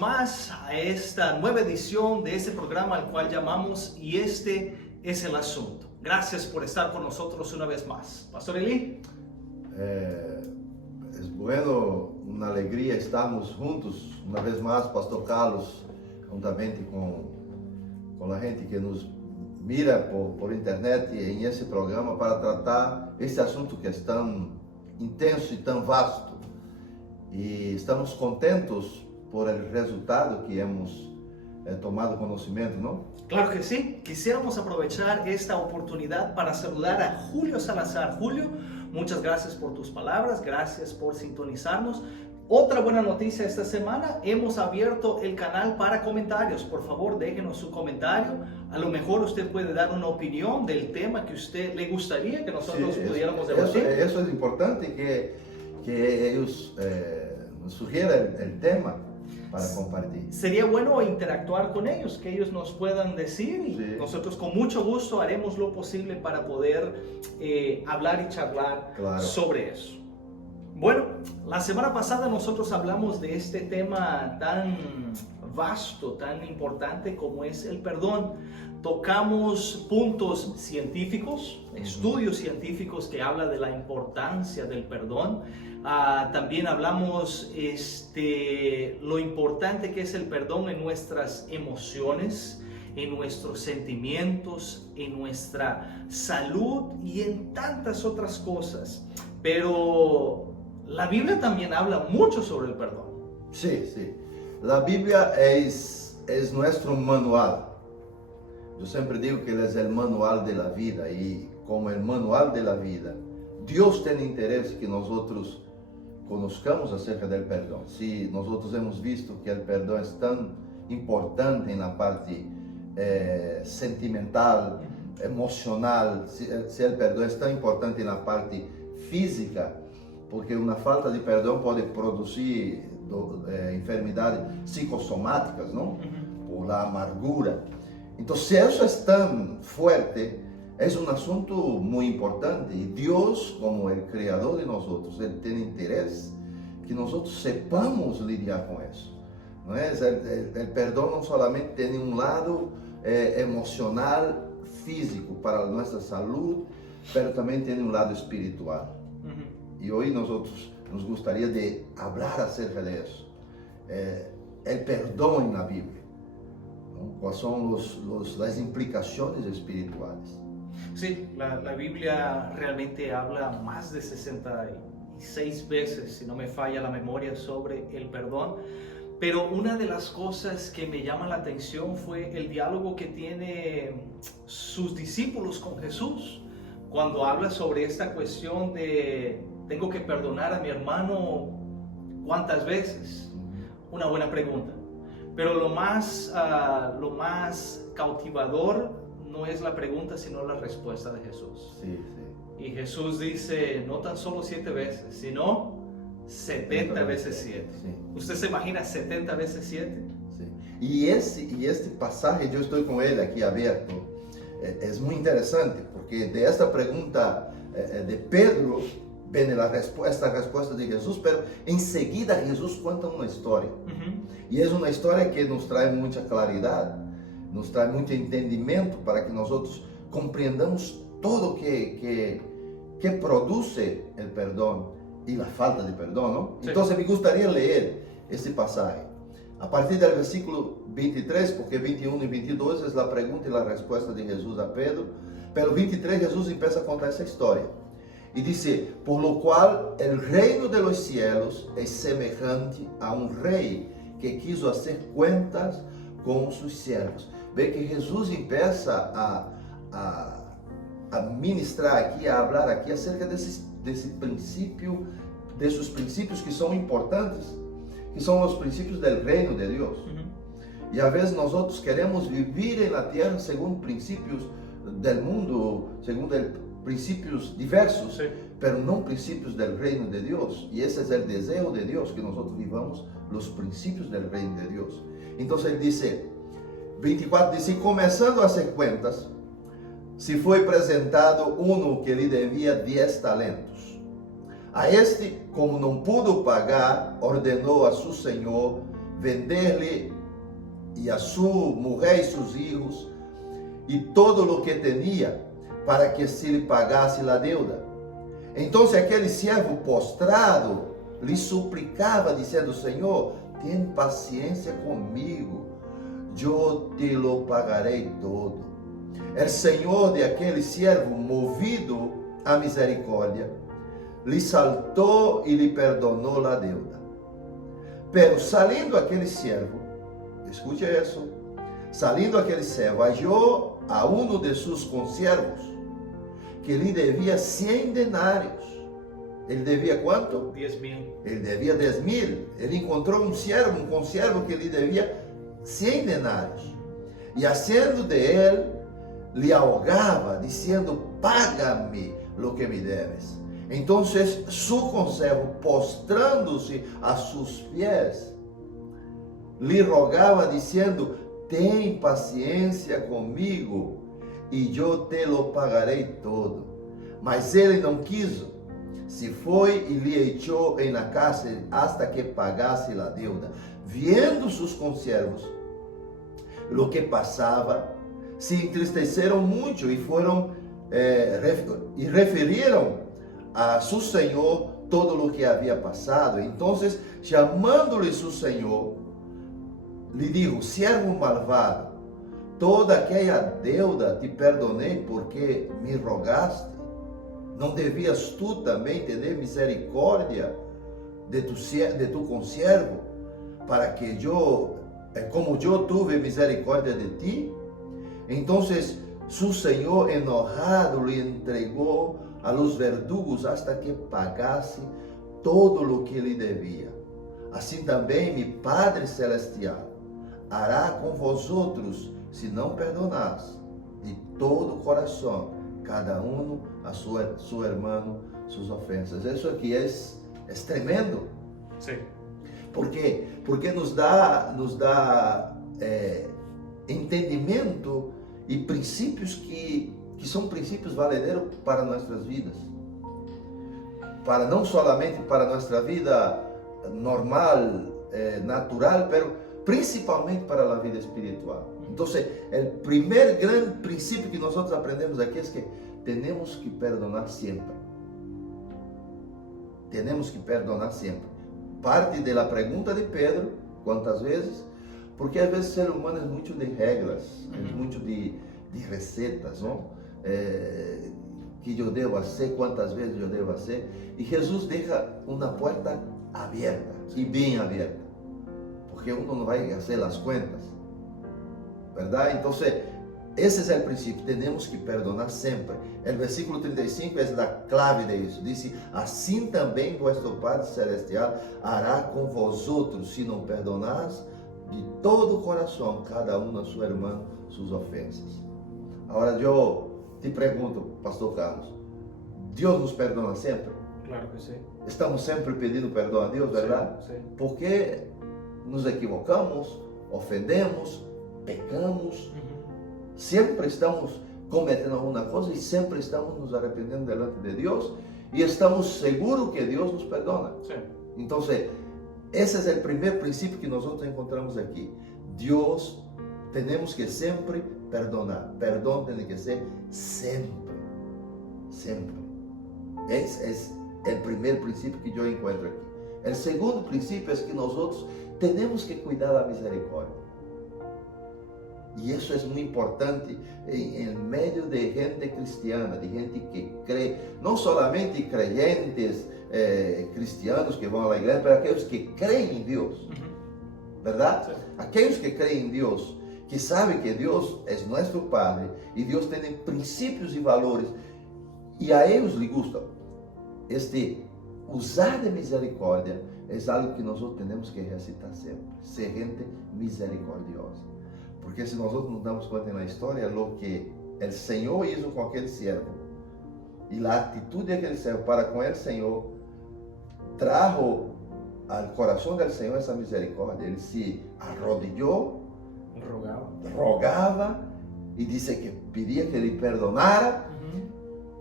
más a esta nueva edición de este programa al cual llamamos Y este es el asunto. Gracias por estar con nosotros una vez más. Pastor Eli. Es bueno, una alegría estarmos juntos una vez más, Pastor Carlos, juntamente con la gente que nos mira por internet y en ese programa para tratar este asunto que es tan intenso y tan vasto. Y estamos contentos por el resultado que hemos tomado conocimiento, ¿no? Claro que sí. Quisiéramos aprovechar esta oportunidad para saludar a Julio Salazar. Julio, muchas gracias por tus palabras, gracias por sintonizarnos. Otra buena noticia esta semana, hemos abierto el canal para comentarios. Por favor, déjenos su comentario. A lo mejor usted puede dar una opinión del tema que usted le gustaría que nosotros pudiéramos debatir. Eso es importante, que ellos nos sugieran el tema para compartir. Sería bueno interactuar con ellos, que ellos nos puedan decir y nosotros con mucho gusto haremos lo posible para poder hablar y charlar sobre eso. Bueno, la semana pasada nosotros hablamos de este tema tan vasto, tan importante como es el perdón. Tocamos puntos científicos, estudios científicos que hablan de la importancia del perdón. También hablamos lo importante que es el perdón en nuestras emociones, en nuestros sentimientos, en nuestra salud y en tantas otras cosas. Pero la Biblia también habla mucho sobre el perdón. Sí. La Biblia es nuestro manual. Yo siempre digo que Él es el manual de la vida, y como el manual de la vida, Dios tiene interés que nosotros conozcamos acerca del perdón. Si nosotros hemos visto que el perdón es tan importante en la parte sentimental, emocional, si el perdón es tan importante en la parte física, porque una falta de perdón puede producir enfermedades psicosomáticas, ¿no? Por la amargura. Entonces, si eso es tan fuerte, es un asunto muy importante. Y Dios, como el creador de nosotros, Él tiene interés que nosotros sepamos lidiar con eso. ¿No es? El perdón no solamente tiene un lado emocional, físico, para nuestra salud, pero también tiene un lado espiritual. Y hoy nosotros nos gustaría de hablar acerca de eso. El perdón en la Biblia, ¿no? ¿Cuáles son las implicaciones espirituales? Sí, la Biblia realmente habla más de 66 veces, si no me falla la memoria, sobre el perdón. Pero una de las cosas que me llama la atención fue el diálogo que tiene sus discípulos con Jesús, cuando habla sobre esta cuestión de ¿tengo que perdonar a mi hermano cuántas veces? Una buena pregunta. Pero lo más cautivador no es la pregunta, sino la respuesta de Jesús. Sí. Y Jesús dice, no tan solo 7 veces, sino 70 veces 7. Sí. ¿Usted se imagina 70 veces 7? Sí. Y este pasaje, yo estoy con él aquí abierto, es muy interesante, porque de esta pregunta de Pedro viene la respuesta de Jesús, pero enseguida Jesús cuenta una historia. Y es una historia que nos trae mucha claridad, nos trae mucho entendimiento para que nosotros comprendamos todo que produce el perdón y la falta de perdón, ¿no? Sí. Entonces me gustaría leer este pasaje a partir del versículo 23, porque 21 y 22 es la pregunta y la respuesta de Jesús a Pedro, pero 23 Jesús empieza a contar esa historia. Y dice, por lo cual el reino de los cielos es semejante a un rey que quiso hacer cuentas con sus siervos. Ve que Jesús empieza a ministrar aquí, a hablar aquí acerca desse princípio, desses princípios que são importantes, que são os princípios do reino de Deus. E às vezes nós outros queremos viver na terra segundo princípios do mundo, segundo princípios diversos, mas não princípios do reino de Deus. E esse é o desejo de Deus, que nós outros vivamos os princípios do reino de Deus. Então ele diz, 24 diz, começando a hacer cuentas, se foi apresentado uno que lhe devia 10 talentos. A este, como não pudo pagar, ordenou a seu senhor venderle y a su mujer y sus hijos y todo lo que tenía para que se le pagase la deuda. Entonces aquele siervo postrado lhe suplicava, dizendo: Senhor, ten paciência comigo, eu te lo pagarei todo. O Senhor de aquele siervo, movido a misericórdia, lhe saltou e lhe perdonou a deuda. Pero salindo aquele siervo, escute isso, salindo aquele servo, hallou a uno de seus consiervos que lhe devia 100 denários. Ele devia quanto? 10,000. Ele devia 10,000. Ele encontrou um consiervo que lhe devia 100 denários. E haciendo de ele, lhe ahogava, dizendo: paga-me lo que me debes. Então, su consiervo, postrando-se a seus pés, lhe rogava, dizendo: tem paciência comigo e eu te lo pagarei todo. Mas ele não quis. Se foi e lhe echou na cárcel hasta que pagasse a deuda. Viendo sus consiervos lo que passava, se entristeceram muito e foram e referiram a su senhor todo o que havia passado. Então, chamando-lhe su senhor, lhe dijo: siervo malvado, toda aquela deuda te perdonei porque me rogaste. Não devias tu também ter misericórdia de tu consiervo, para que eu, como eu tuve misericórdia de ti? Então, su senhor enojado lhe entregou a los verdugos hasta que pagasse todo o que lhe devia. Assim também mi Padre Celestial hará com vosotros, se não perdonares de todo o coração cada a su hermano suas ofensas. Isso aqui é tremendo. Sim. ¿Por quê? Porque nos dá entendimento e princípios que são princípios valedeiros para nossas vidas. Para não somente para nossa vida normal, natural, pero principalmente para a vida espiritual. Então, o primeiro grande princípio que nós aprendemos aqui é que temos que perdonar sempre. Temos que perdonar sempre. Parte da pergunta de Pedro, quantas vezes? Porque às vezes o ser humano é muito de regras, é muito de receitas, não? Que eu devo fazer, quantas vezes eu devo fazer. E Jesus deixa uma porta aberta, e bem aberta, porque uno não vai fazer as contas. ¿Verdad? Então, esse é o princípio, temos que perdonar sempre. O versículo 35 é a clave de isso. Diz: assim também vosso Padre Celestial hará com vosotros, se não perdonares de todo o coração cada a seu irmão suas ofensas. Agora eu te pergunto, Pastor Carlos, Deus nos perdona sempre? Claro que sim. Estamos sempre pedindo perdão a Deus, verdade? Sim. Porque nos equivocamos, ofendemos, pecamos, sempre estamos cometendo alguma coisa e sempre estamos nos arrependendo delante de Deus e estamos seguros que Deus nos perdona. Sim. Então, esse é o primeiro princípio que nós encontramos aqui. Deus, temos que sempre perdonar. Perdão tem que ser sempre. Sempre. Esse é o primeiro princípio que eu encontro aqui. O segundo princípio é que nós temos que cuidar da misericórdia. E isso é muito importante em meio de gente cristiana, de gente que crê, não somente creyentes cristianos que vão à igreja, mas aqueles que creem em Deus, verdade? Sim. Aqueles que creem em Deus, que sabem que Deus é nosso Padre e Deus tem princípios e valores, e a eles lhes gusta. Usar de misericórdia é algo que nós temos que recitar sempre, ser gente misericordiosa. Porque se nós nos damos conta na história, o que o Senhor hizo com aquele servo e a atitude daquele servo para com o Senhor trajo ao coração do Senhor essa misericórdia. Ele se arrodillou, rogava e disse que pedia que ele perdonara.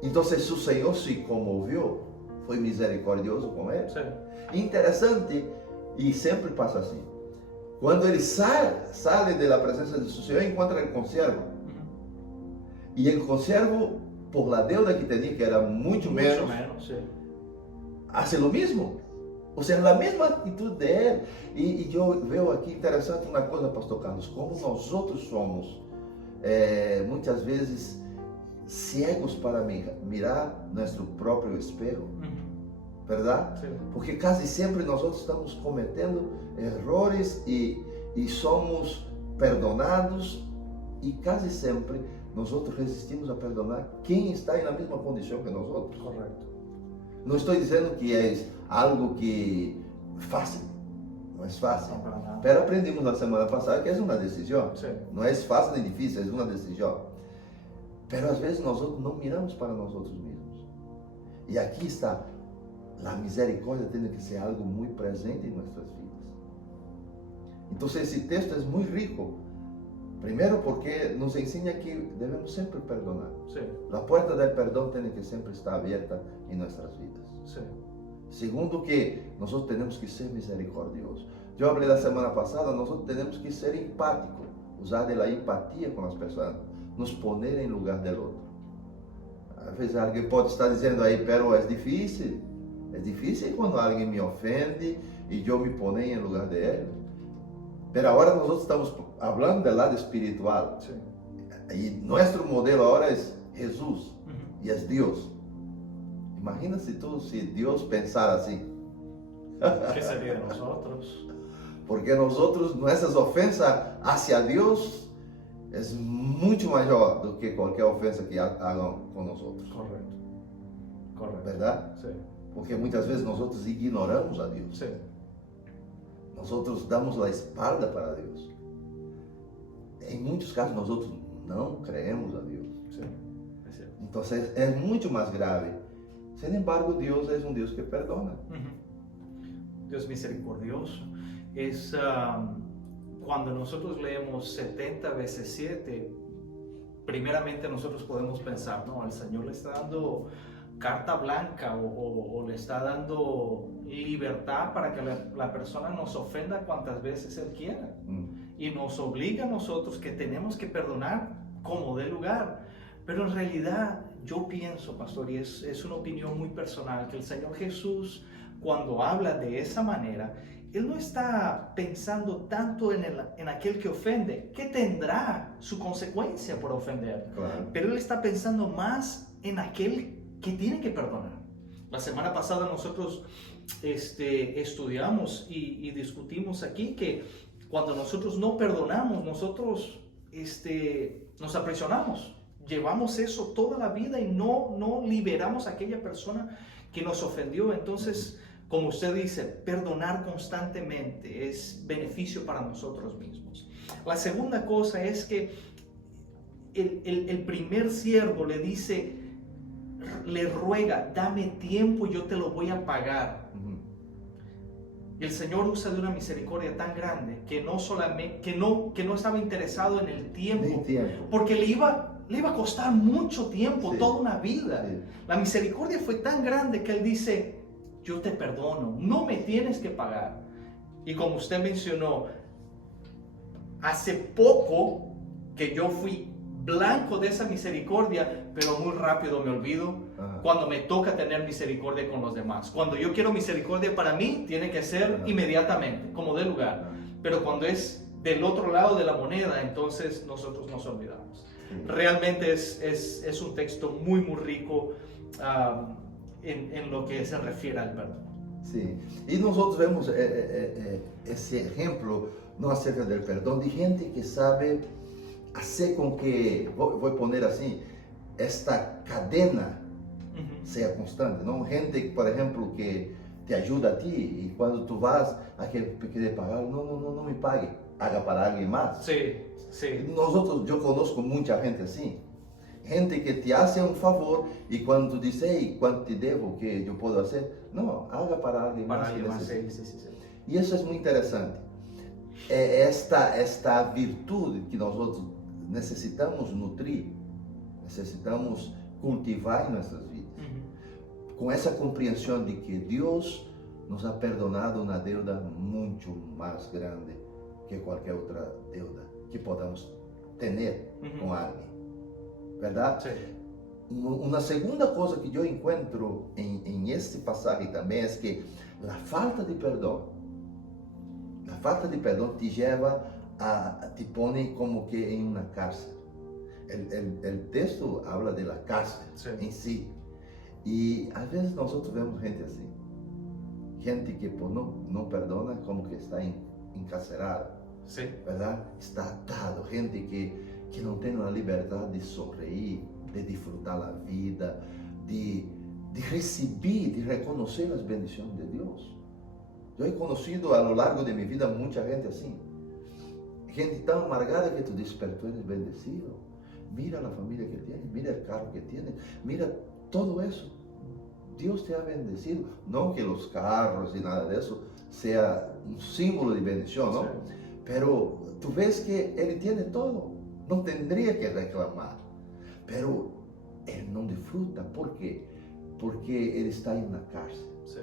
Então, o Senhor se comoveu, foi misericordioso com ele. Sim. Interessante, e sempre passa assim. Cuando él sale de la presencia de su Señor, encuentra el consiervo. Y el consiervo, por la deuda que tenía, que era mucho menos, sí. Hace lo mismo. O sea, la misma actitud de él. Y yo veo aquí interesante una cosa, Pastor Carlos, como nosotros somos muchas veces ciegos para mirar nuestro propio espejo. ¿Verdad? Sí. Porque casi siempre nosotros estamos cometiendo errores y somos perdonados, y casi siempre nosotros resistimos a perdonar quien está en la misma condición que nosotros. Correcto. No estoy diciendo que es algo que fácil, no es fácil, no, pero aprendimos la semana pasada que es una decisión. Sí. No es fácil ni difícil, es una decisión. Pero a veces nosotros no miramos para nosotros mismos. Y aquí está, la misericordia tiene que ser algo muy presente en nuestras vidas. Entonces ese texto es muy rico. Primero porque nos enseña que debemos siempre perdonar. Sí. La puerta del perdón tiene que siempre estar abierta en nuestras vidas. Sí. Segundo que nosotros tenemos que ser misericordiosos. Yo hablé la semana pasada, nosotros tenemos que ser empáticos, usar de la empatía con las personas, nos poner en lugar del otro. A veces alguien puede estar diciendo ahí, pero es difícil. Es difícil cuando alguien me ofende y yo me pongo en lugar de él. Pero ahora nosotros estamos hablando del lado espiritual. Sí. Y nuestro modelo ahora es Jesús y es Dios. Imagínate tú si Dios pensara así. ¿Qué sería de nosotros? Porque nosotros, nuestras ofensas hacia Dios es mucho mayor do que cualquier ofensa que hagan con nosotros. Correcto. Correcto. ¿Verdad? Sí. Porque muchas veces nosotros ignoramos a Dios. Sí. Nosotros damos la espalda para Dios. En muchos casos nosotros no creemos a Dios. Sí, es cierto. Entonces es mucho más grave. Sin embargo, Dios es un Dios que perdona. Dios misericordioso. Es cuando nosotros leemos 70 veces 7, primeramente nosotros podemos pensar, no, el Señor le está dando carta blanca o le está dando libertad para que la persona nos ofenda cuantas veces Él quiera. Y nos obliga a nosotros que tenemos que perdonar como dé lugar. Pero en realidad yo pienso, pastor, y es una opinión muy personal, que el Señor Jesús, cuando habla de esa manera, Él no está pensando tanto en aquel que ofende, que tendrá su consecuencia por ofender. Claro. Pero Él está pensando más en aquel que tiene que perdonar. La semana pasada nosotros estudiamos y discutimos aquí que cuando nosotros no perdonamos, nosotros nos aprisionamos. Llevamos eso toda la vida y no liberamos a aquella persona que nos ofendió. Entonces, como usted dice, perdonar constantemente es beneficio para nosotros mismos. La segunda cosa es que el primer siervo le ruega, dame tiempo y yo te lo voy a pagar. El Señor usa de una misericordia tan grande que no estaba interesado en el tiempo, porque le iba a costar mucho tiempo, sí, toda una vida. Sí. La misericordia fue tan grande que Él dice, yo te perdono, no me tienes que pagar. Y como usted mencionó, hace poco que yo fui blanco de esa misericordia, pero muy rápido me olvido. Cuando me toca tener misericordia con los demás. Cuando yo quiero misericordia para mí, tiene que ser inmediatamente, como de lugar. Pero cuando es del otro lado de la moneda, entonces nosotros nos olvidamos. Realmente es un texto muy, muy rico en lo que se refiere al perdón. Sí, y nosotros vemos ese ejemplo, no acerca del perdón, de gente que sabe hacer con que, voy a poner así, esta cadena sea constante, ¿no? Gente, por ejemplo, que te ayuda a ti y cuando tú vas a que quiere pagar, no me pague, haga para alguien más. Sí, sí. Yo conozco mucha gente así, gente que te hace un favor y cuando tú dices, hey, ¿cuánto te debo que yo puedo hacer? No, haga para alguien más. Para alguien más, sí. Y eso es muy interesante. Esta virtud que nosotros necesitamos nutrir, necesitamos cultivar en nuestras vidas. Con esa comprensión de que Dios nos ha perdonado una deuda mucho más grande que cualquier otra deuda que podamos tener con alguien, ¿verdad? Sí. Una segunda cosa que yo encuentro en este pasaje también es que la falta de perdón te lleva te pone como que en una cárcel. El texto habla de la cárcel en sí. Y a veces nosotros vemos gente así. Gente que por no perdona, como que está encarcelada. Sí. ¿Verdad? Está atado. Gente que no tiene la libertad de sonreír, de disfrutar la vida, de recibir, de reconocer las bendiciones de Dios. Yo he conocido a lo largo de mi vida mucha gente así. Gente tan amargada que tú dices, pero tú eres bendecido. Mira la familia que tienes, mira el carro que tienes, mira todo eso. Dios te ha bendecido. No que los carros y nada de eso sea un símbolo de bendición, ¿no? Sí. Pero tú ves que Él tiene todo. No tendría que reclamar. Pero Él no disfruta. ¿Por qué? Porque Él está en una cárcel. Sí.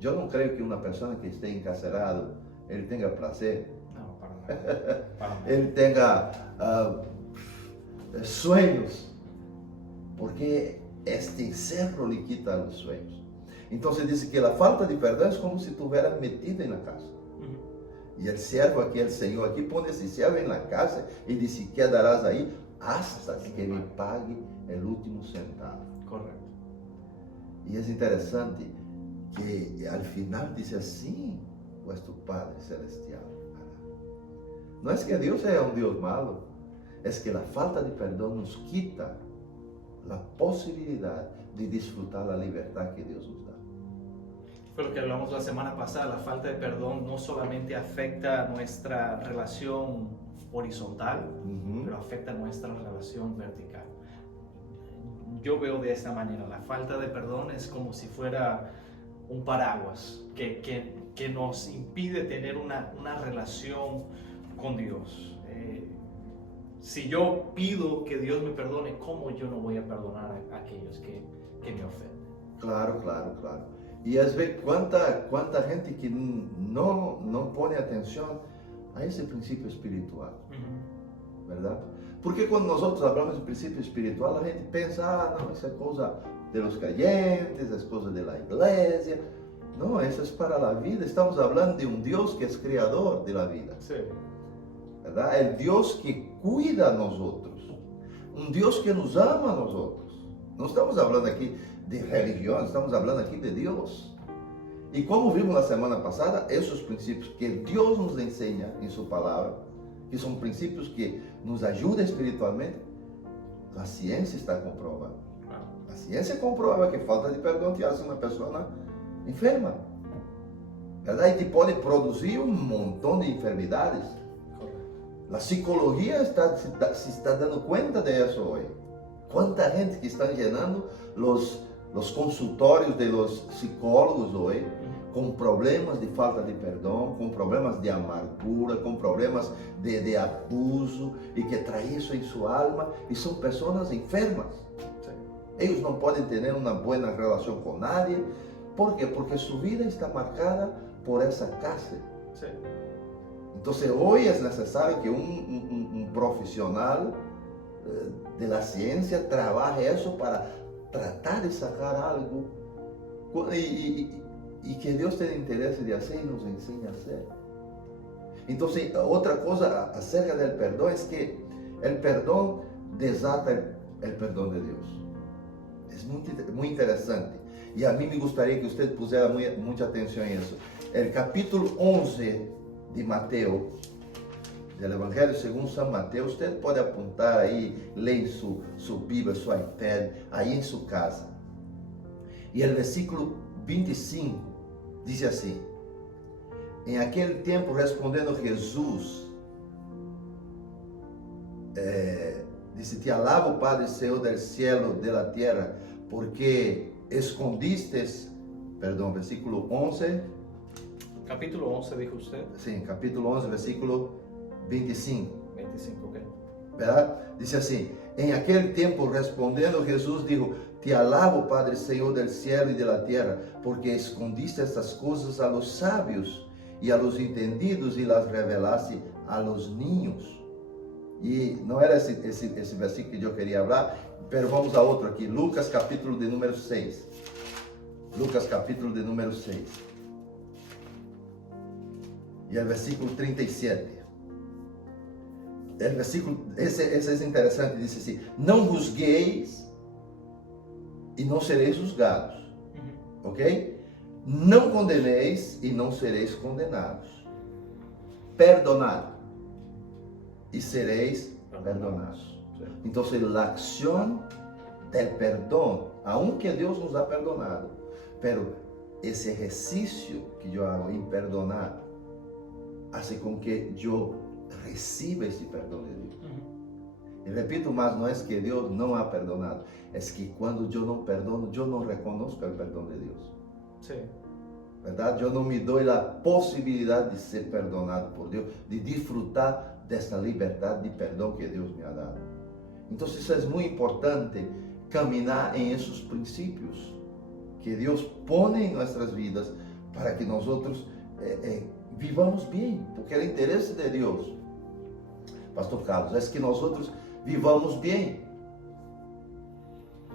Yo no creo que una persona que esté encarcelado, Él tenga placer. No, para nada. Para nada. Él tenga sueños. Porque este encerro le quita los sueños. Entonces dice que la falta de perdón es como si estuviera metido en la cárcel. Y el siervo aquí, el Señor aquí pone ese siervo en la cárcel y dice, quedarás ahí hasta que me pague el último centavo. Correcto. Y es interesante que al final dice así, vuestro Padre Celestial hará. No es que Dios sea un Dios malo, es que la falta de perdón nos quita la posibilidad de disfrutar la libertad que Dios nos da. Fue lo que hablamos la semana pasada, la falta de perdón no solamente afecta nuestra relación horizontal, pero afecta nuestra relación vertical. Yo veo de esta manera, la falta de perdón es como si fuera un paraguas que nos impide tener una relación con Dios. Si yo pido que Dios me perdone, ¿cómo yo no voy a perdonar a aquellos que me ofenden? Claro. Y es ver cuánta gente que no pone atención a ese principio espiritual, ¿verdad? Porque cuando nosotros hablamos de principio espiritual, la gente piensa, no, esa es cosa de los creyentes, es cosa de la iglesia. No, eso es para la vida. Estamos hablando de un Dios que es creador de la vida. Sí. ¿Verdad? El Dios que cuida a nosotros, un Dios que nos ama a nosotros. No estamos hablando aquí de religión, estamos hablando aquí de Dios. Y como vimos la semana pasada, esos principios que Dios nos enseña en su palabra, que son principios que nos ayudan espiritualmente, la ciencia está comprobando. La ciencia comprueba que falta de perdón te hace una persona enferma, ¿verdad? Y te puede producir un montón de enfermedades. La psicología se está dando cuenta de eso hoy. ¿Cuánta gente que están llenando los consultorios de los psicólogos hoy con problemas de falta de perdón, con problemas de amargura, con problemas de abuso y que traen eso en su alma y son personas enfermas? Sí. Ellos no pueden tener una buena relación con nadie. ¿Por qué? Porque su vida está marcada por esa cárcel. Sí. Entonces hoy es necesario que un profesional de la ciencia trabaje eso para tratar de sacar algo y que Dios tenga interés de hacer y nos enseñe a hacer. Entonces otra cosa acerca del perdón es que el perdón desata el perdón de Dios. Es muy interesante y a mí me gustaría que usted pusiera mucha atención en eso. El capítulo 11 de Mateo, del Evangelio según San Mateo, usted puede apuntar ahí, leer su Biblia, su iPad, ahí en su casa. Y el versículo 25 dice así: en aquel tiempo respondiendo Jesús, dice, te alabo Padre Señor del cielo, de la tierra, porque escondiste, versículo 11. Capítulo 11 dijo usted. Sí, capítulo 11, versículo 25. 25, ok. ¿Verdad? Dice así: en aquel tiempo respondiendo Jesús dijo, te alabo Padre Señor del cielo y de la tierra, porque escondiste estas cosas a los sabios y a los entendidos y las revelase a los niños. Y no era ese versículo que yo quería hablar, pero vamos a otro aquí, Lucas capítulo de número 6. Lucas capítulo de número 6. Y el versículo 37. El versículo, ese es interesante, dice así: não juzgueis e não sereis juzgados. Ok? Não condeneis e não sereis condenados. Perdonad y seréis perdonados. Entonces la acción del perdón, aunque Dios nos ha perdonado, pero ese ejercicio que yo hago en perdonar hace con que yo reciba ese perdón de Dios. Y repito más, no es que Dios no ha perdonado, es que cuando yo no perdono, yo no reconozco el perdón de Dios. Sí. ¿Verdad? Yo no me doy la posibilidad de ser perdonado por Dios, de disfrutar de esta libertad de perdón que Dios me ha dado. Entonces es muy importante caminar en esos principios que Dios pone en nuestras vidas para que nosotros vivamos bien, porque el interés de Dios, Pastor Carlos, es que nosotros vivamos bien,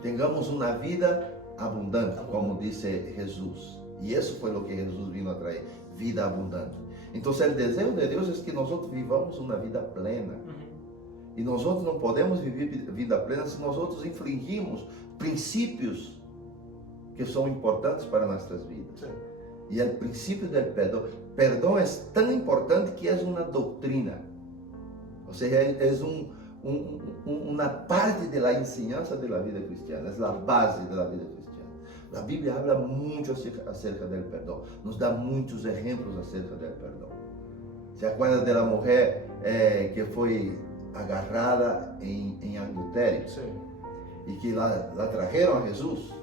tengamos una vida abundante, como dice Jesús. Y eso fue lo que Jesús vino a traer, vida abundante. Entonces el deseo de Dios es que nosotros vivamos una vida plena. Y nosotros no podemos vivir vida plena si nosotros infringimos principios que son importantes para nuestras vidas. Sí. Y el principio del perdón es tan importante que es una doctrina. O sea, es una parte de la enseñanza de la vida cristiana, es la base de la vida cristiana. La Biblia habla mucho acerca del perdón, nos da muchos ejemplos acerca del perdón. ¿Se acuerdan de la mujer que fue agarrada en adulterio? Sí. Y que la trajeron a Jesús.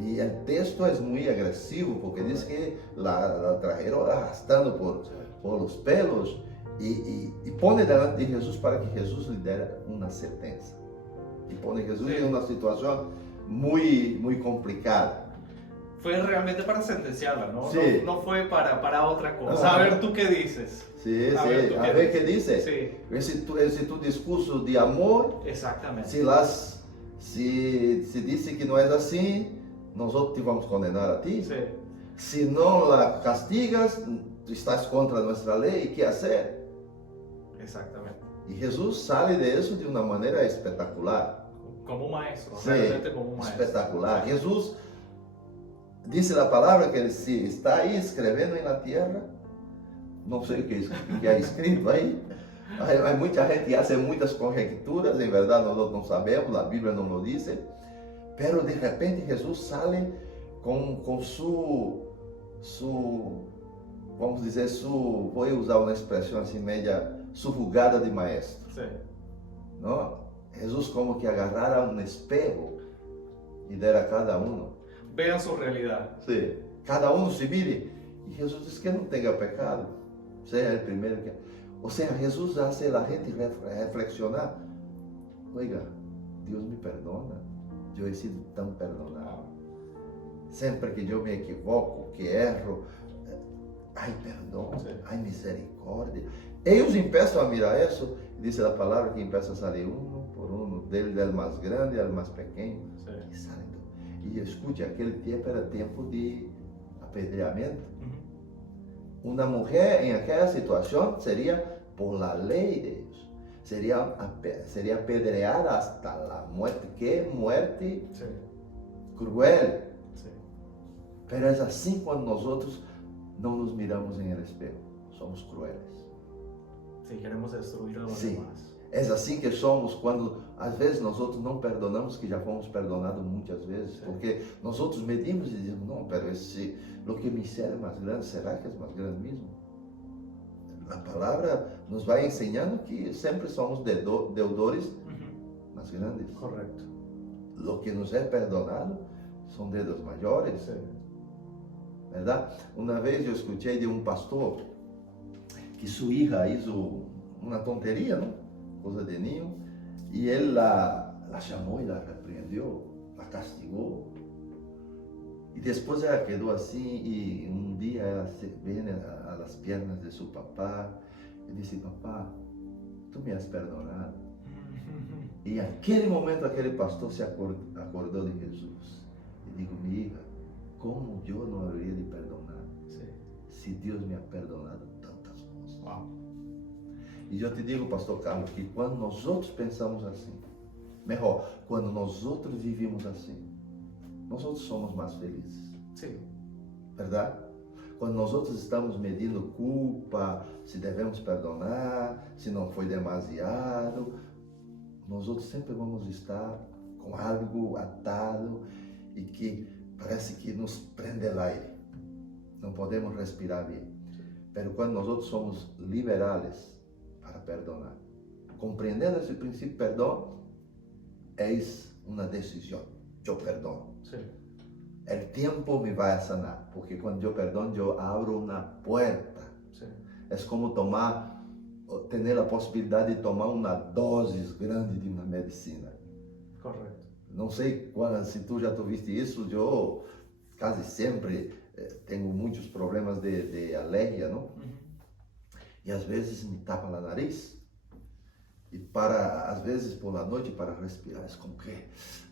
Y el texto es muy agresivo porque dice que la trajeron arrastrando por los pelos y pone delante de Jesús para que Jesús le dé una sentencia. Y pone a Jesús en una situación muy complicada. Fue realmente para sentenciarla, ¿no? Sí. No fue para otra cosa. A ver, ¿tú qué dices? Sí, a ver qué dice. Sí. Ese tu discurso de amor. Exactamente. Si dice que no es así, nosotros te vamos a condenar a ti. Sí. Si no la castigas, tú estás contra nuestra ley. ¿Qué hacer? Exactamente. Y Jesús sale de eso de una manera espectacular. Como un maestro, sí, realmente como un maestro. Espectacular. Jesús dice la palabra que él sí está ahí escribiendo en la tierra. No sé qué ha escrito ahí. Hay mucha gente que hace muchas conjeturas, en verdad nosotros no sabemos, la Biblia no lo dice. Pero de repente Jesús sale con su, vamos decir, voy a usar una expresión así media, su jugada de maestro. Sí. ¿No? Jesús como que agarrara un espejo y diera a cada uno. Vean su realidad. Sí. Cada uno se mire. Y Jesús dice que no tenga pecado. Sea el primero que... O sea, Jesús hace a la gente reflexionar. Oiga, Dios me perdona. Yo he sido tan perdonado. Siempre que yo me equivoco, que erro, hay perdón, sí. Hay misericordia. Ellos empiezan a mirar eso. Dice la palabra que empieza a salir uno por uno, del más grande al más pequeño. Sí. Y salen. Y escucha, aquel tiempo era tiempo de apedreamiento. Una mujer en aquella situación sería por la ley de ellos. Sería apedreada hasta la muerte. ¡Qué muerte! Sí. Cruel! Sí. Pero es así cuando nosotros no nos miramos en el espejo. Somos crueles. Si queremos destruir a los demás. Es así que somos cuando às vezes nosotros no perdonamos, que ya fomos perdonados muchas veces, sí. Porque nosotros medimos y decimos, no, pero lo que me hicieron más grande, ¿será que es más grande mismo? La palabra nos va enseñando que siempre somos deudores más grandes. Correcto. Lo que nos es perdonado son dedos mayores. Sí. ¿Verdad? Una vez yo escuché de un pastor que su hija hizo una tontería, ¿no? Cosa de niño, y él la llamó y la reprendió, la castigó. Y después ella quedó así y un día ella viene a las piernas de su papá y dice, papá, tú me has perdonado. Y en aquel momento aquel pastor se acordó de Jesús. Y dijo, mi hija, ¿cómo yo no habría de perdonar? Sí. Si Dios me ha perdonado tantas cosas. Wow. Y yo te digo, pastor Carlos, que cuando nosotros pensamos así, mejor, cuando nosotros vivimos así, nosotros somos más felices. Sí. ¿Verdad? Cuando nosotros estamos medindo culpa, si devemos perdonar, si não foi demasiado, nosotros sempre vamos estar com algo atado e que parece que nos prende el aire. Não podemos respirar bem. Pero quando nosotros somos liberales para perdonar, compreendendo esse princípio, perdão é uma decisão. Eu perdono. Sí. El tiempo me vai a sanar, porque quando eu perdono, eu abro uma puerta. Sí. É como ter a possibilidade de tomar uma dose grande de uma medicina. Correto. Não sei se tu já viste isso, eu quase sempre tenho muitos problemas de alergia, não? E às vezes me tapa o nariz. E às vezes por la noite para respirar, é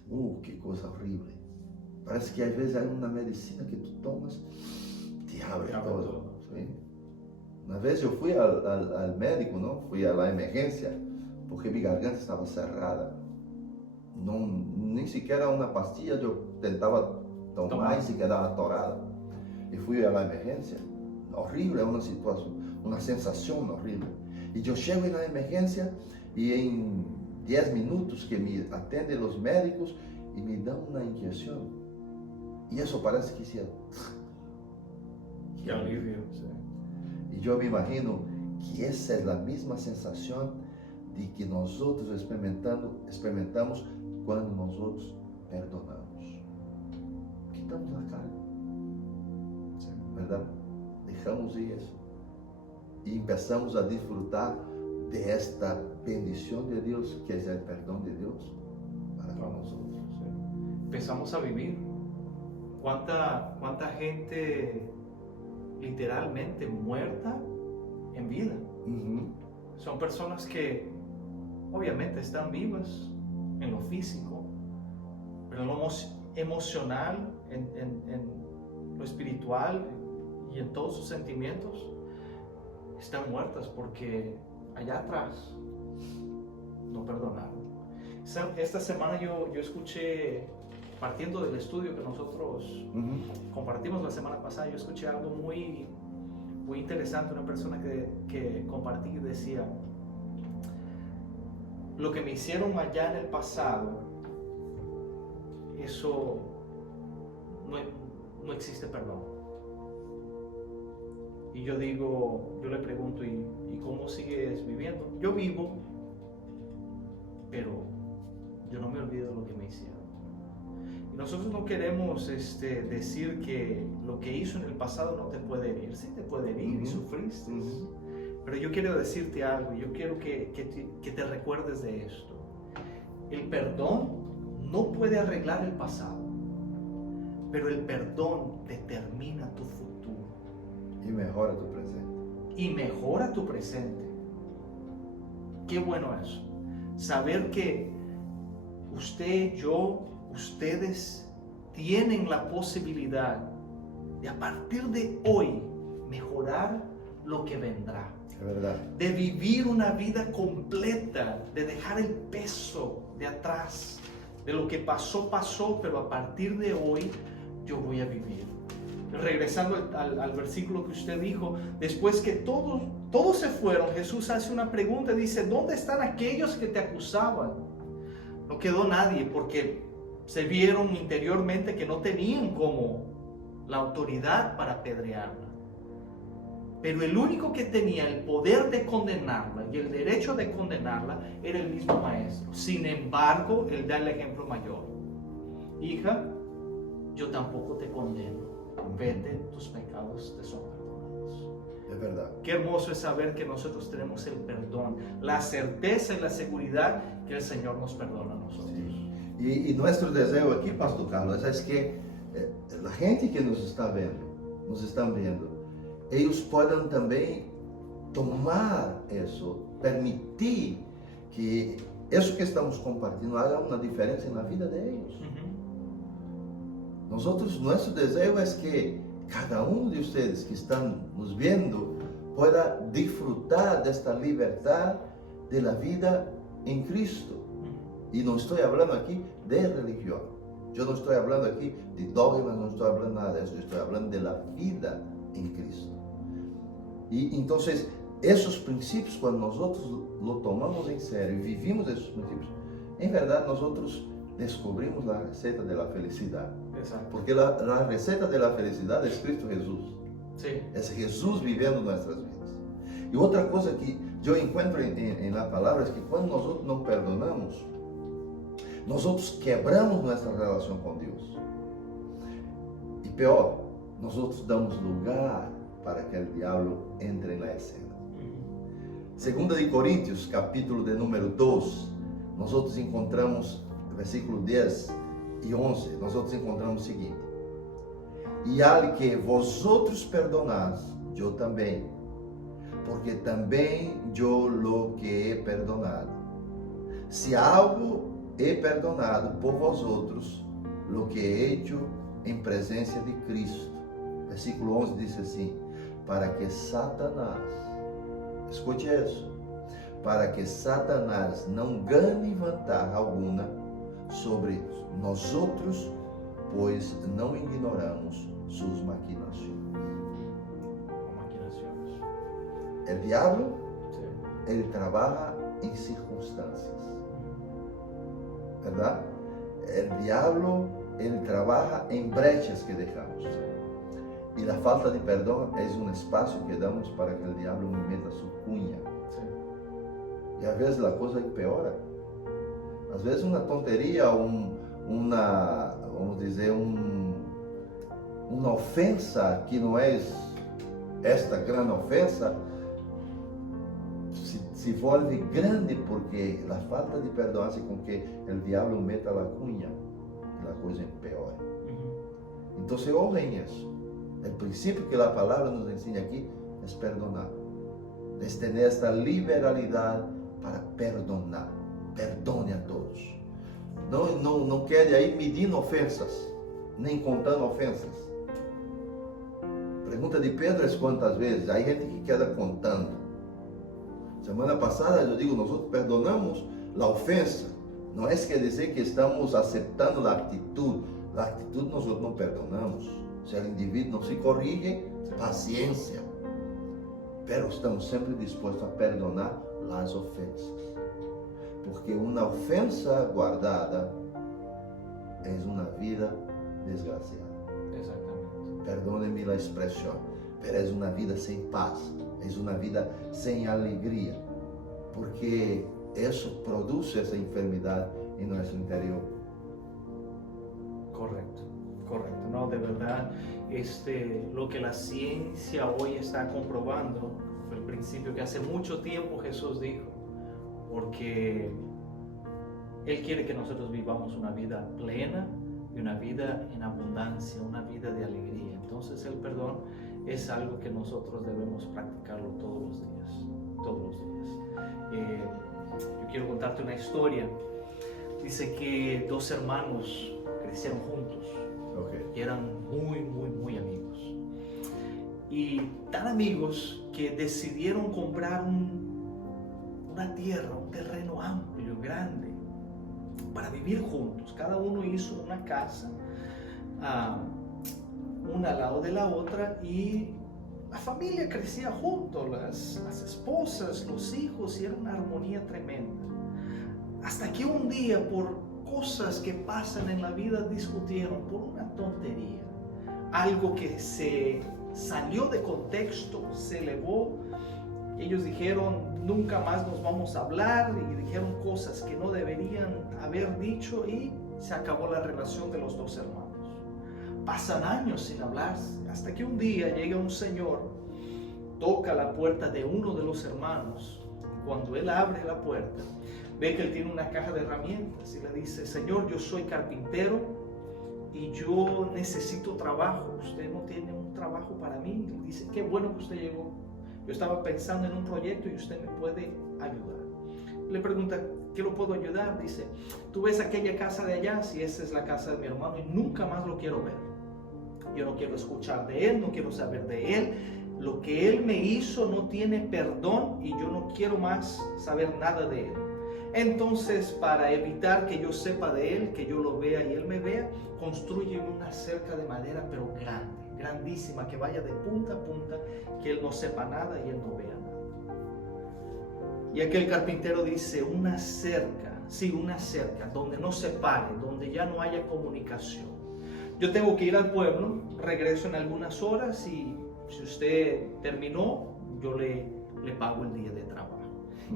como que coisa horrível. Parece que às vezes há uma medicina que tu tomas, te abre todo. ¿Sí? Uma vez eu fui ao médico, não? Fui à emergência, porque minha garganta estava cerrada. Nem sequer uma pastilha eu tentava tomar e se quedava atorada. E fui à emergência. Horrível, é uma situação, uma sensação horrível. E eu chego na emergência e em 10 minutos que me atendem os médicos e me dão uma injeção. E isso parece que se... Que alívio. E eu me imagino que essa é a mesma sensação de que nós outros experimentamos quando nós outros perdonamos. Quitamos a carga. ¿Verdad? Deixamos isso. E começamos a desfrutar desta bendição de Deus, que é o perdão de Deus para nós outros. Empezamos a vivir. ¿Cuánta gente literalmente muerta en vida? Son personas que obviamente están vivas en lo físico, pero en lo emocional, en lo espiritual y en todos sus sentimientos están muertas porque allá atrás no perdonaron. Esta semana yo escuché, partiendo del estudio que nosotros compartimos la semana pasada, yo escuché algo muy interesante. Una persona que compartí y decía, lo que me hicieron allá en el pasado, eso no existe perdón. Y yo le pregunto, ¿y cómo sigues viviendo? Yo vivo, pero yo no me olvido de lo que me hicieron. Nosotros no queremos decir que lo que hizo en el pasado no te puede herir. Sí te puede herir y sufriste. Pero yo quiero decirte algo. Yo quiero que te recuerdes de esto. El perdón no puede arreglar el pasado, pero el perdón determina tu futuro. Y mejora tu presente. Y mejora tu presente. Qué bueno eso. Saber que usted, yo, ustedes tienen la posibilidad de a partir de hoy mejorar lo que vendrá. Es verdad. De vivir una vida completa, de dejar el peso de atrás, de lo que pasó, pero a partir de hoy yo voy a vivir. Regresando al versículo que usted dijo, después que todos se fueron, Jesús hace una pregunta, dice, ¿dónde están aquellos que te acusaban? No quedó nadie, porque se vieron interiormente que no tenían como la autoridad para apedrearla. Pero el único que tenía el poder de condenarla y el derecho de condenarla era el mismo maestro. Sin embargo, él da el ejemplo mayor. Hija, yo tampoco te condeno. Vete, tus pecados te son perdonados. Es verdad. Qué hermoso es saber que nosotros tenemos el perdón, la certeza y la seguridad que el Señor nos perdona a nosotros. Sí. Y nuestro deseo aquí, Pastor Carlos, es que a gente que nos estão vendo, eles podem também tomar isso, permitir que isso que estamos compartilhando haga uma diferença na vida deles. Nosso desejo é que cada um de vocês que estão nos vendo pueda disfrutar desta liberdade da vida em Cristo. E não estou falando aqui de religião. Eu não estou falando aqui de dogmas, não estou falando nada disso. Estou falando da vida em Cristo. E então, esses princípios, quando nós lo tomamos em sério e vivimos esses princípios, em verdade, nós descobrimos a receita da felicidade. Exato. Porque a receita da felicidade é Cristo Jesus. Sim. É Jesus vivendo nossas vidas. E outra coisa que eu encontro na palavra é que quando nós não perdonamos, nós quebramos nossa relação com Deus. E pior, nós damos lugar para que o diabo entre na cena. 2 Coríntios, capítulo de número 2, nós encontramos, versículo 10 e 11, nós encontramos o seguinte: e al que vosotros perdonais, eu também, porque também eu lo que he perdonado. Se algo he perdonado por vosotros, lo que he hecho em presença de Cristo. Versículo 11 diz assim: para que Satanás, escute isso, para que Satanás não ganhe vantagem alguma sobre nós outros, pois não ignoramos suas maquinações. O diabo, ele trabalha em circunstâncias, verdade? O diabo, ele trabalha em brechas que deixamos. E a falta de perdão é um espaço que damos para que o diabo meta sua cunha. E às vezes a coisa empeora. Às vezes uma tonteria, vamos dizer, uma ofensa que não é esta grande ofensa, se volve grande porque a falta de perdão hace com que o diabo meta a cunha e a coisa empeore. Então, ouçam isso. O princípio que a palavra nos ensina aqui é perdonar. É ter esta liberalidade para perdonar. Perdone a todos. Não quer aí medindo ofensas, nem contando ofensas. Pergunta de Pedro é quantas vezes? Há gente que queda contando. Semana passada eu digo, nós perdonamos a ofensa. Não é quer dizer que estamos aceitando a atitude. A atitude nós não perdonamos. Se o indivíduo não se corrige, paciência. Pero estamos sempre dispostos a perdonar as ofensas. Porque uma ofensa guardada é uma vida desgraciada. Exatamente. Perdone-me a expressão, pero é uma vida sem paz, é uma vida sem alegria, porque isso produz essa enfermidade em nosso interior. Correcto. No, de verdad, lo que la ciencia hoy está comprobando, el principio que hace mucho tiempo Jesús dijo, porque Él quiere que nosotros vivamos una vida plena y una vida en abundancia, una vida de alegría. Entonces el perdón es algo que nosotros debemos practicarlo todos los días. Yo quiero contarte una historia. Dice que dos hermanos crecieron juntos. Y eran muy amigos. Y tan amigos que decidieron comprar una tierra, un terreno amplio, grande, para vivir juntos. Cada uno hizo una casa, una al lado de la otra, y la familia crecía juntos, las esposas, los hijos, y era una armonía tremenda. Hasta que un día, por cosas que pasan en la vida, discutieron por una tontería, algo que se salió de contexto, se elevó. Ellos dijeron, nunca más nos vamos a hablar, y dijeron cosas que no deberían haber dicho, y se acabó la relación de los dos hermanos. Pasan años sin hablarse, hasta que un día llega un señor, toca la puerta de uno de los hermanos, y cuando él abre la puerta, ve que él tiene una caja de herramientas y le dice, Señor, yo soy carpintero y y yo necesito trabajo. Usted no tiene un trabajo para mí. Dice, qué bueno que usted llegó. Yo estaba pensando en un proyecto y usted me puede ayudar. Le pregunta, ¿qué lo puedo ayudar? Dice, tú ves aquella casa de allá, si esa es la casa de mi hermano, y nunca más lo quiero ver. Yo no quiero escuchar de él, no quiero saber de él. Lo que él me hizo no tiene perdón y yo no quiero más saber nada de él. Entonces, para evitar que yo sepa de él, que yo lo vea y él me vea, construye una cerca de madera, pero grande, grandísima, que vaya de punta a punta, que él no sepa nada y él no vea nada. Y aquel carpintero dice, una cerca, sí, una cerca, donde no se pare, donde ya no haya comunicación. Yo tengo que ir al pueblo, regreso en algunas horas y si usted terminó, yo le pago el día de trabajo.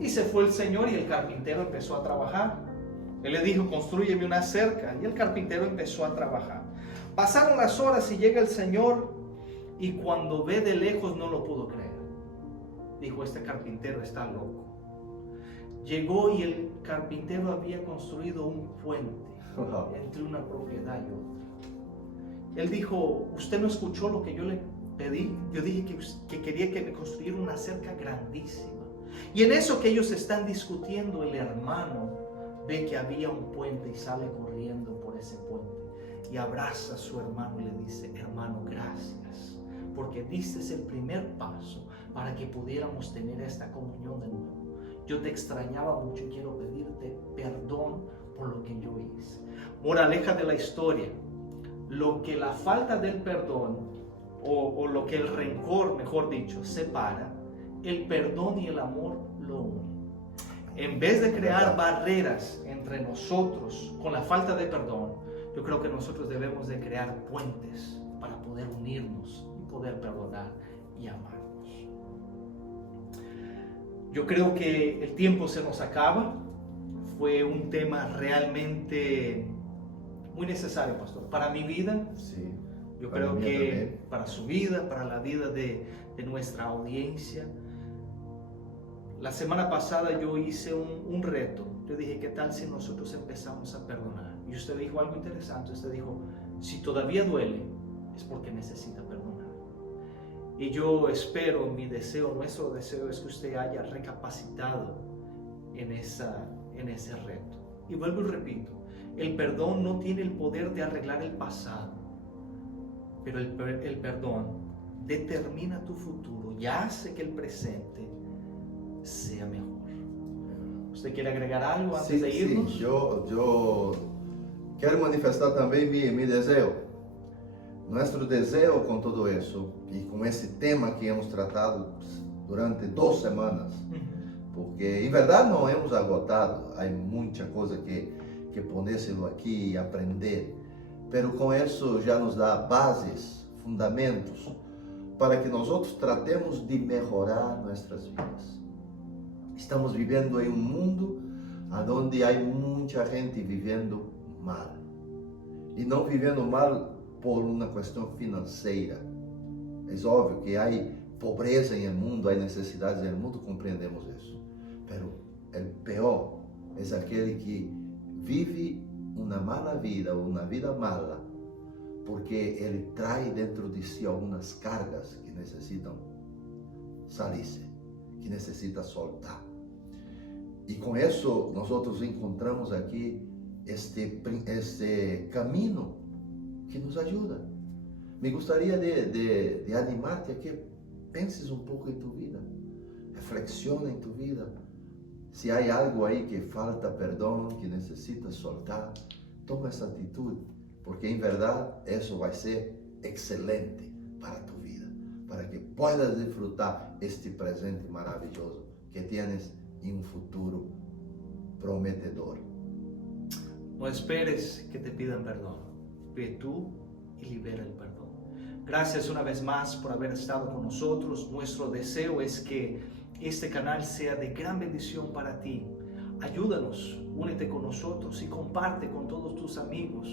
Y se fue el señor y el carpintero empezó a trabajar. Él le dijo, construyeme una cerca. Y el carpintero empezó a trabajar. Pasaron las horas y llega el señor y cuando ve de lejos no lo pudo creer. Dijo, este carpintero está loco. Llegó y el carpintero había construido un puente entre una propiedad y otra. Él dijo, usted no escuchó lo que yo le pedí. Yo dije que quería que me construyera una cerca grandísima. Y en eso que ellos están discutiendo, el hermano ve que había un puente y sale corriendo por ese puente y abraza a su hermano y le dice, hermano, gracias, porque diste el primer paso para que pudiéramos tener esta comunión de nuevo. Yo te extrañaba mucho y quiero pedirte perdón por lo que yo hice. Moraleja de la historia, lo que la falta del perdón o lo que el rencor, mejor dicho, separa, el perdón y el amor lo unen. En vez de crear barreras entre nosotros con la falta de perdón, yo creo que nosotros debemos de crear puentes para poder unirnos y poder perdonar y amarnos. Yo creo que el tiempo se nos acaba. Fue un tema realmente muy necesario, pastor, para mi vida. Sí. Yo creo que también. Para su vida, para la vida de nuestra audiencia. La semana pasada yo hice un reto. Yo dije, ¿qué tal si nosotros empezamos a perdonar? Y usted dijo algo interesante. Usted dijo, si todavía duele, es porque necesita perdonar. Y yo espero, mi deseo, nuestro deseo es que usted haya recapacitado en ese reto. Y vuelvo y repito, el perdón no tiene el poder de arreglar el pasado, pero el perdón determina tu futuro y hace que el presente sea mejor. ¿Usted quiere agregar algo antes de irnos? Sí, yo quiero manifestar también mi deseo. Nuestro deseo con todo eso y con ese tema que hemos tratado durante 2 semanas, porque en verdad no hemos agotado, hay mucha cosa que ponérselo aquí y aprender, pero con eso ya nos da bases, fundamentos, para que nosotros tratemos de mejorar nuestras vidas. Estamos viviendo en un mundo donde hay mucha gente viviendo mal. Y no viviendo mal por una cuestión financiera. Es obvio que hay pobreza en el mundo, hay necesidades en el mundo, comprendemos eso. Pero el peor es aquel que vive una mala vida o una vida mala porque él trae dentro de sí algunas cargas que necesitan salirse, que necesita soltar. Y con eso nosotros encontramos aquí este camino que nos ayuda. Me gustaría de animarte a que penses un poco en tu vida, reflexiona en tu vida. Si hay algo ahí que falta perdón, que necesitas soltar, toma esa actitud, porque en verdad eso va a ser excelente para tu vida, para que puedas disfrutar este presente maravilloso que tienes en un futuro prometedor. No esperes que te pidan perdón, ve tú y libera el perdón. Gracias una vez más por haber estado con nosotros. Nuestro deseo es que este canal sea de gran bendición para ti. Ayúdanos, únete con nosotros y comparte con todos tus amigos,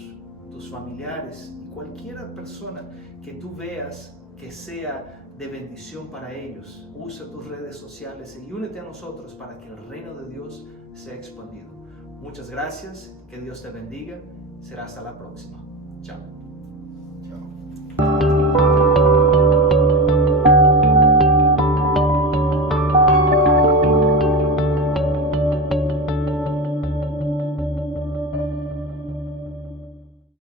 tus familiares y cualquier persona que tú veas que sea de bendición para ellos. Usa tus redes sociales y únete a nosotros para que el reino de Dios sea expandido. Muchas gracias, que Dios te bendiga. Será hasta la próxima. Chao. Chao.